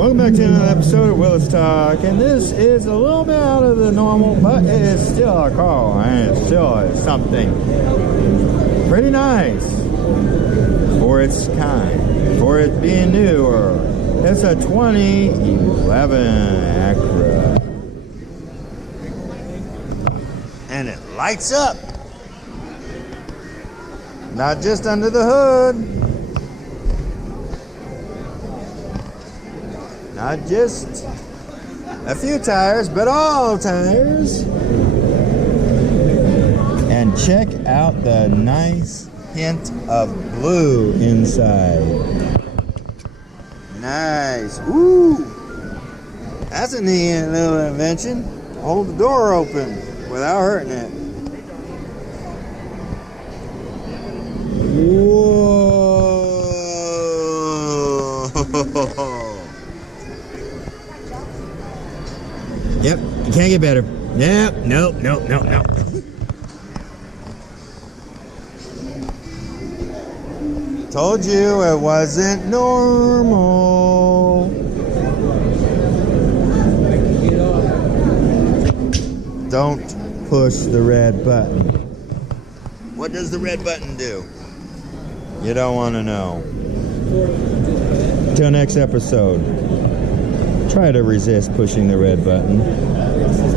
Welcome back to another episode of Willis Talk, and this is a little bit out of the normal, but it is still a car, and it still is something pretty nice for its kind, for it being newer. It's a 2011 Acura, and it lights up, not just under the hood. Not just a few tires, but all tires. And check out the nice hint of blue inside. Nice. Ooh. That's a neat little invention. Hold the door open without hurting it. Whoa. Yep, you can't get better. Yep, nope. Told you it wasn't normal. Don't push the red button. What does the red button do? You don't want to know. Till next episode. Try to resist pushing the red button.